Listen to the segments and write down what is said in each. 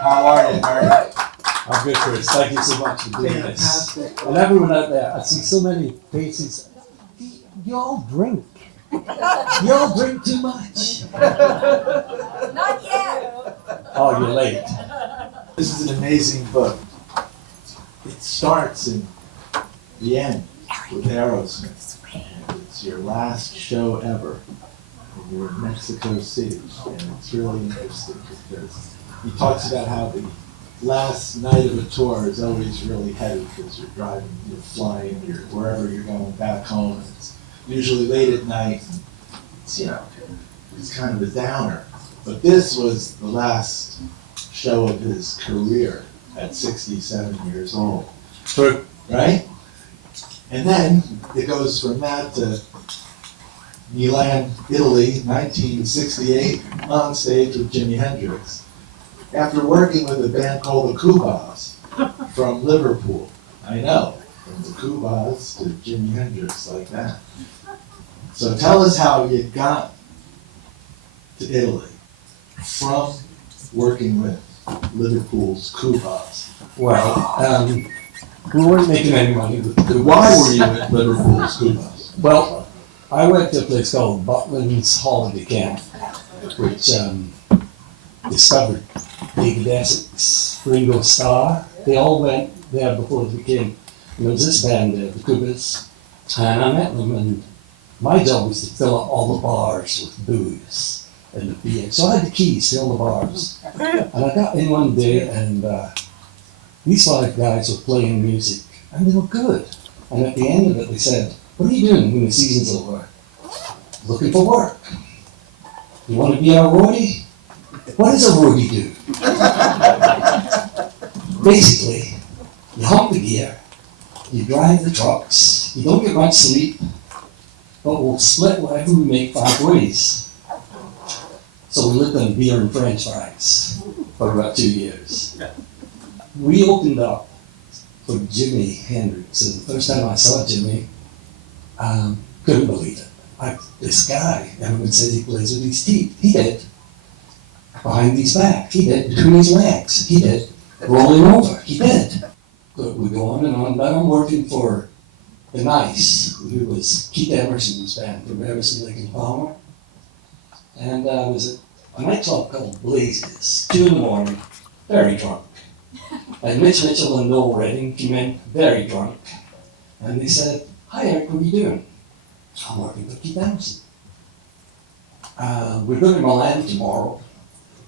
How are you, Eric? I'm good, Chris. Thank you so much for doing this. Fantastic. And everyone out there, I see so many faces. You all drink. You all drink too much. Not yet. Oh, you're late. This is an amazing book. It starts in the end with Aerosmith. And it's your last show ever. And you're in Mexico City. And it's really interesting because he talks about how the last night of a tour is always really heavy because you're driving, you're flying, you're wherever you're going back home. And it's usually late at night. And it's, it's kind of a downer. But this was the last show of his career at 67 years old. True. Right? And then it goes from that to Milan, Italy, 1968, on stage with Jimi Hendrix. After working with a band called the Kubas from Liverpool. I know, from the Kubas to Jimi Hendrix, like that. So tell us how you got to Italy from working with Liverpool's Kubas. Well, we weren't making any money with the Why were you at Liverpool's Kubas? Well, I went to a place called Butlins Holiday Camp, which discovered David Essex, Ringo Starr. They all went there before they became. And there was this band there, the Kubas, and I met them, and my job was to fill up all the bars with booze and the beer. So I had the keys to all the bars. And I got in one day, and these 5 guys were playing music, and they were good. And at the end of it, they said, "What are you doing when the season's over?" "Looking for work." "You want to be our roadie?" "What does a roadie do?" Basically, you hump the gear, you drive the trucks, you don't get much sleep, but we'll split whatever we make 5 ways. So we lived on beer and French fries for about 2 years. We opened up for Jimi Hendrix. So the first time I saw Jimi, couldn't believe it. This guy, everyone says he plays with his teeth. He did. Behind his back. He did. Between his legs. He did. Rolling over. He did. But we go on and on. Now I'm working for The Nice, who was Keith Emerson's band from Emerson, Lake and Palmer. And I was at a nightclub called Blazes, 2 in the morning, very drunk. And Mitch Mitchell and Noel Redding came in, very drunk. And they said, "Hi Eric, what are you doing?" "I'm working for Keith Emerson." "We're going to Milan tomorrow.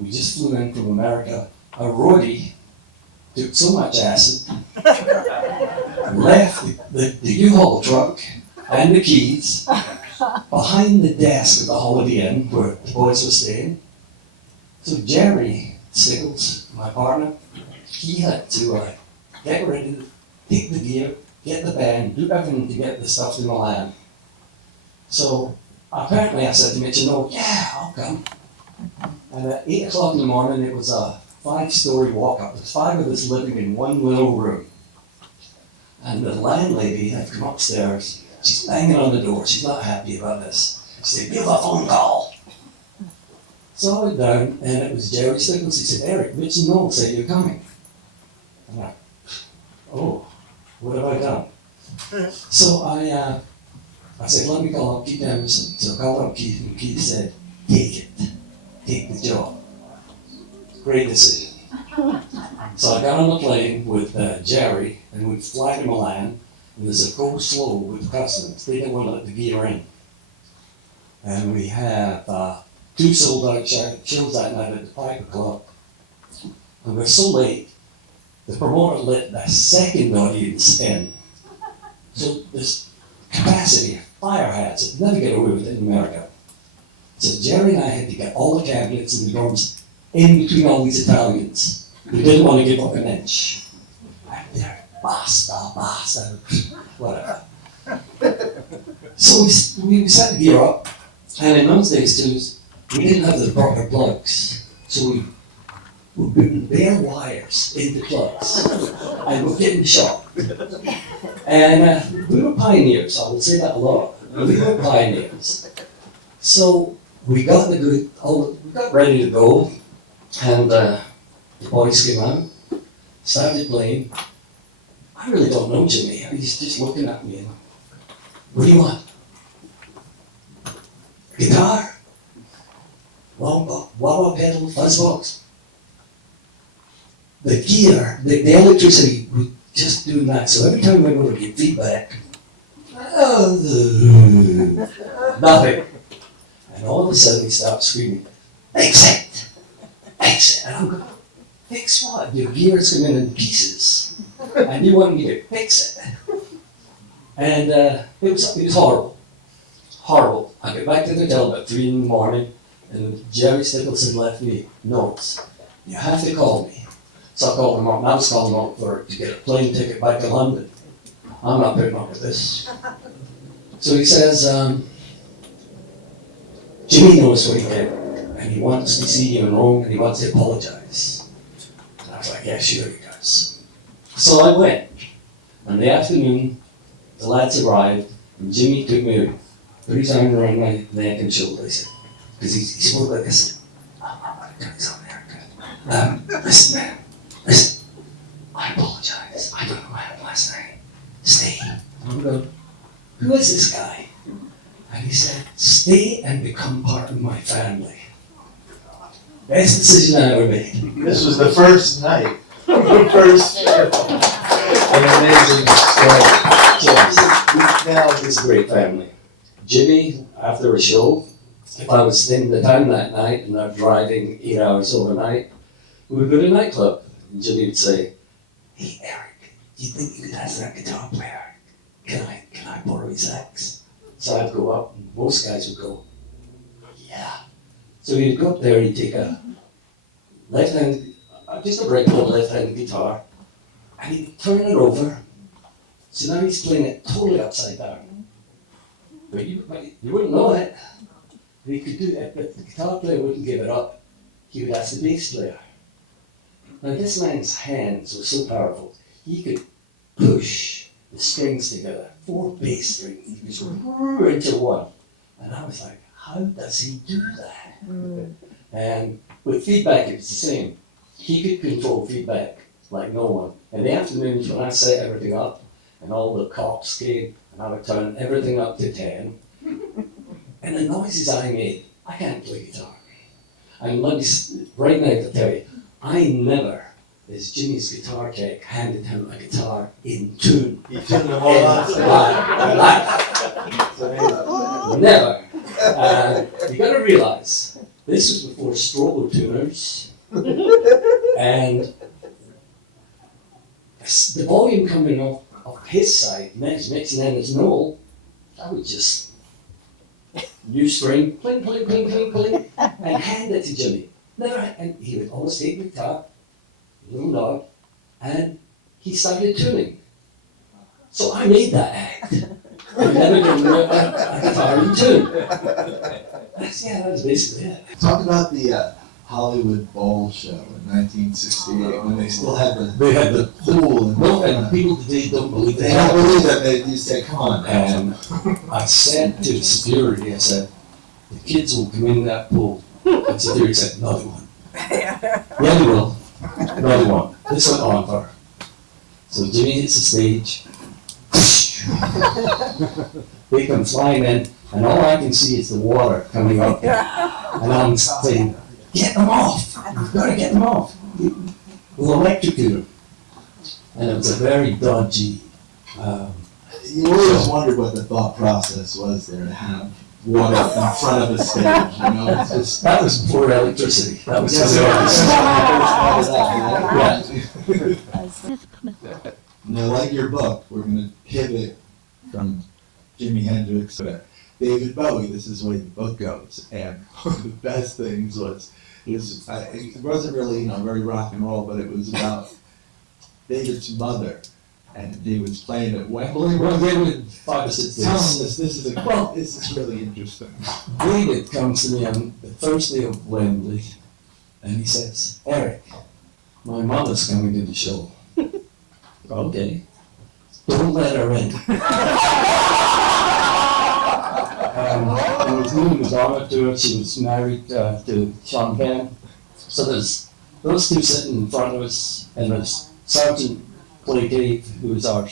We just flew in from America. A roadie took so much acid, left the U-Haul truck and the keys behind the desk at the Holiday Inn where the boys were staying. So Jerry Stickles, my partner, he had to get ready, take the gear, get the band, do everything to get the stuff to Milan." So apparently I said to Mitch, "Yeah, I'll come." And at 8 o'clock in the morning, it was a 5-story walk-up. There's 5 of us living in one little room. And the landlady had come upstairs. She's banging on the door. She's not happy about this. She said, "Give a phone call." So I went down, and it was Jerry Stickles. He said, "Eric, Mitch and Noel say you're coming." I'm like, "Oh, what have I done?" So I said, "Let me call up Keith Emerson." So I called up Keith, and Keith said, "Take it. Take the job." Great decision. So I got on the plane with Jerry, and we'd fly to Milan, and there's a go slow with customs. They didn't want to let the gear in. And we had 2 sold-out shows that night at the Piper Club. And we're so late, the promoter let the second audience in. So this capacity of fire hats, you'd never get away with it in America. So Jerry and I had to get all the cabinets and the drums in between all these Italians who didn't want to give up an inch. And they're basta, whatever. So we set the gear up, and in those days too, we didn't have the proper plugs. So we were putting bare wires into plugs, and we're getting shocked. And we were pioneers, I will say that a lot. We were pioneers. So we got we got ready to go, and The boys came out, started playing. I really don't know Jimmy. He's just looking at me and, what do you want? Guitar? Wah-wah pedal, fuzz box? The gear, the electricity was just doing that. So every time I went over to get feedback, nothing. And all of a sudden he stopped screaming, exit! Exit! And I'm going, fix what? Your gear's coming in pieces. And you want me to fix it. And it was horrible. Horrible. I got back to the hotel about 3 in the morning, and Jerry Stickles had left me notes. You have to call me. So I called him up, and I was calling him to get a plane ticket back to London. I'm not putting up with this. So he says, Jimmy knows what he did, and he wants to see you in Rome, and he wants to apologize. And I was like, yeah, sure he does. So I went. In the afternoon, the lads arrived, and Jimmy took me, put his arm around my neck and shoulder. I said, because he spoke like this. I'm going to turn this on there. Listen, man. Listen. I apologize. I don't know what happened last night. Stay. And I'm going, who is this guy? And he said, stay and become part of my family. Best decision I ever made. This was the first night. The first show. An amazing story. Now it's a great family. Jimmy, after a show, if I was staying the time that night and I'm driving 8 hours overnight, we would go to a nightclub. And Jimmy would say, hey Eric, do you think you could ask that guitar player? Can I borrow his axe? So I'd go up and most guys would go, yeah. So he'd go up there, he'd take a left-hand, just a regular left-handed guitar, and he'd turn it over. So now he's playing it totally upside down. But you wouldn't know it. He could do it, but the guitar player wouldn't give it up. He would ask the bass player. Now this man's hands were so powerful, he could push the strings together, 4 bass strings, he was into one. And I was like, how does he do that? And with feedback, it was the same. He could control feedback like no one. In the afternoons when I set everything up, and all the cops came, and I would turn everything up to 10. And the noises I made, I can't play guitar. And let me, right now to tell you, I never, as Jimmy's guitar tech, handed him a guitar in tune. You tuned them all on stage. Never. You gotta realize, this was before strobo tuners, and the volume coming off his side, mixing in his Noel, I would just new string, pling, pling, pling, pling, pling, and hand it to Jimmy. Never, and he would always take the guitar, little dog, and he started tuning. So I made that act. I never given a guitar in tune. That was basically it. Talk about the Hollywood Bowl show in 1968 when they still had the pool. And people today don't believe They don't believe that. They just say, come on. And I said to the security, I said, the kids will come in that pool. And security said, no, they won't. Yeah, they will. No, they won't. This went on for her. So Jimmy hits the stage. They come flying in, and all I can see is the water coming up. And I'm saying, get them off. You've got to get them off. We'll electrocute them. And it was a very dodgy. You always wondered what the thought process was there to have water in front of a stage. You know, it's just That was before electricity. That was Now, like your book, we're going to pivot from Jimi Hendrix to David Bowie. This is where the book goes. And one of the best things was, it wasn't really, very rock and roll, but it was about David's mother. And he was playing at Wembley. Well, David, 5 or 6 days. Tell him this. This is really interesting. David comes to me on the first day of Wembley, and he says, Eric, my mother's coming to the show. Okay. Don't let her in. It was me who was on it to her. She was married to Sean Penn. So there's those two sitting in front of us, and there's Sergeant Clay Cave, who was our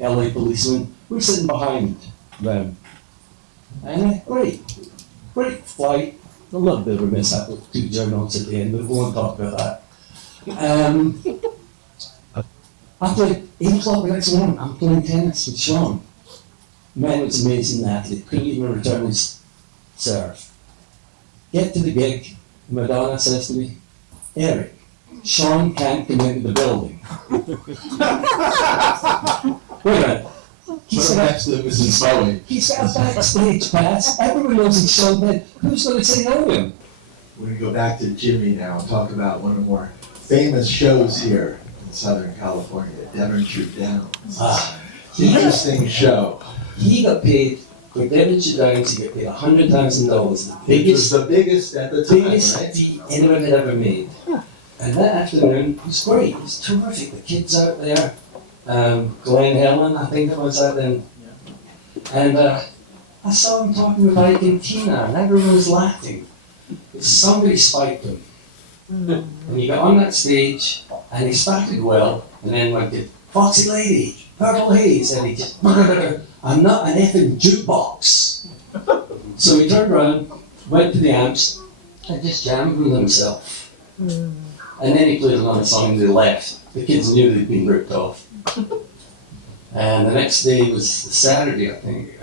LA policeman, we're sitting behind them. And great flight. A little bit of a mishap with two journals at the end, but we won't talk about that. After 8 o'clock the next morning, I'm playing tennis with Sean. Man was an amazing athlete, couldn't even return his serve. Get to the gig, Madonna says to me, Eric, Sean can't come into the building. Wait a minute. He said, he's got a backstage pass. Everyone knows he's Sean Penn. Who's going to say no to him? We're going to go back to Jimmy now and talk about one of the more famous shows here in Southern California, Devonshire Downs. Interesting show. He got paid for Devonshire Downs. He got paid $100,000. Which was the biggest at the time, biggest right? fee anyone had ever made. And that afternoon was great. It was terrific. The kids out there. Glenn Helen, I think it was out then. And I saw him talking with Ike and Tina, and everyone was laughing. But somebody spiked him. And he got on that stage, and he started well, and then went to Foxy Lady, Purple Haze, and he just, I'm not an effing jukebox. So he turned around, went to the amps, and just jammed with himself. And then he played another song and they left. The kids knew they'd been ripped off. And the next day was Saturday, I think.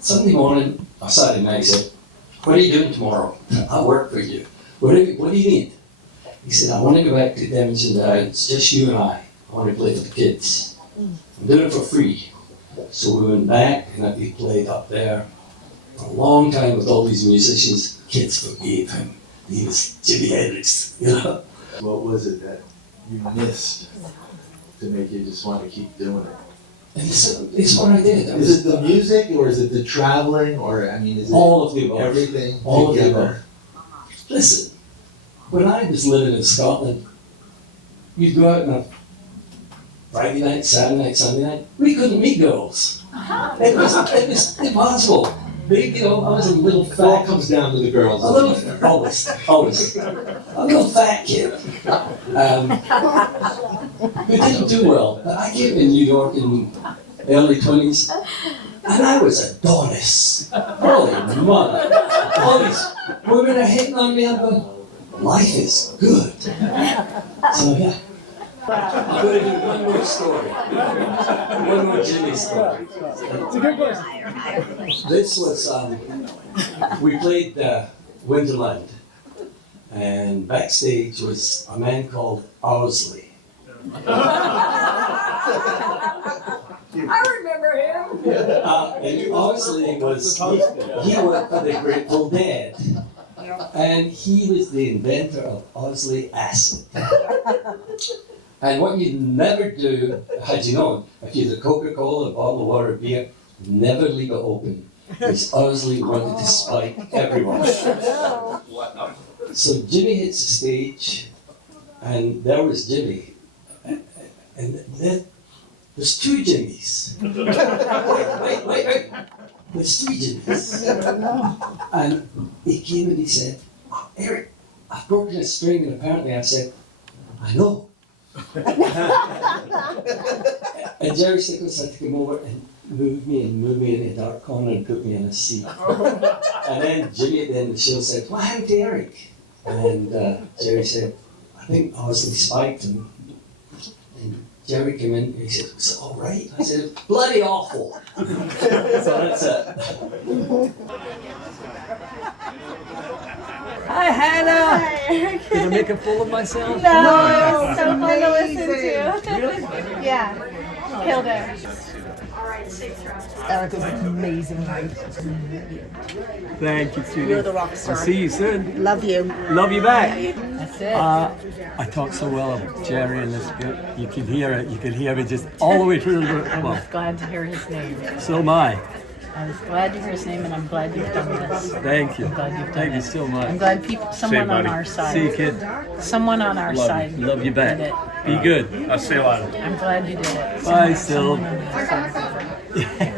Sunday morning, or Saturday night, he said, what are you doing tomorrow? I'll work for you. What do you need? He said, I want to go back to Devonshire Downs, just you and I want to play for the kids. I'm doing it for free. So we went back and he played up there for a long time with all these musicians. Kids forgave him. He was Jimi Hendrix, you know. What was it that you missed to make you just want to keep doing it? It's what I did. Is it the music, or is it the traveling, or I mean, is it all of the above? Everything all together? Of the above. Listen, when I was living in Scotland, you'd go out on a Friday night, Saturday night, Sunday night. We couldn't meet girls. It was impossible. You know, I was a little fat. It all comes down to the girls. Always. A little fat kid. We didn't do well. But I came to New York in the early 20s, and I was Adonis. Holy mother. All these women are hitting on me. I'm going, life is good. So yeah. I'm going to do one more story. One more Jimmy story. It's a good question. This was, we played Winterland, and backstage was a man called Owsley. I remember him. And Owsley was, he worked for the Grateful Dead. And he was the inventor of Owsley acid. And what you'd never do, had you known, if you had a Coca-Cola, a bottle of water, beer, never leave it open. Because Owsley wanted to spike everyone. So Jimmy hits the stage, and there was Jimmy. And then there's two Jimmys. Wait. There's three Jimmys. And he came and he said, oh, Eric, I've broken a string, and apparently I said, I know. And Jerry Stickles had to come over and move me in a dark corner and put me in a seat. And then Jimmy at the end of the show said, what happened to Eric? And Jerry said, I think Owsley spiked him. And Jerry came in and he said, was it all right? I said, bloody awful. So that's it. Hi, Hannah. Hi. Did I make a fool of myself? No, it was so fun to listen to. Really? Yeah, killed it. Eric, it was an amazing night. Thank you, sweetie. You're the rock star. I'll see you soon. Love you. Love you back. That's it. I talked so well of Jerry in this bit. You could hear it. You could hear me just all the way through the I well, was glad to hear his name. so am I. I was glad to hear his name, and I'm glad you've done this. Thank you. I'm glad you've done Thank you it. so much. I'm glad someone on our side. See you, kid. Someone on our Love side. you. Love you back. Did it. Be good. I'll see you later. I'm glad you did it. Bye, Syl. Someone on our side.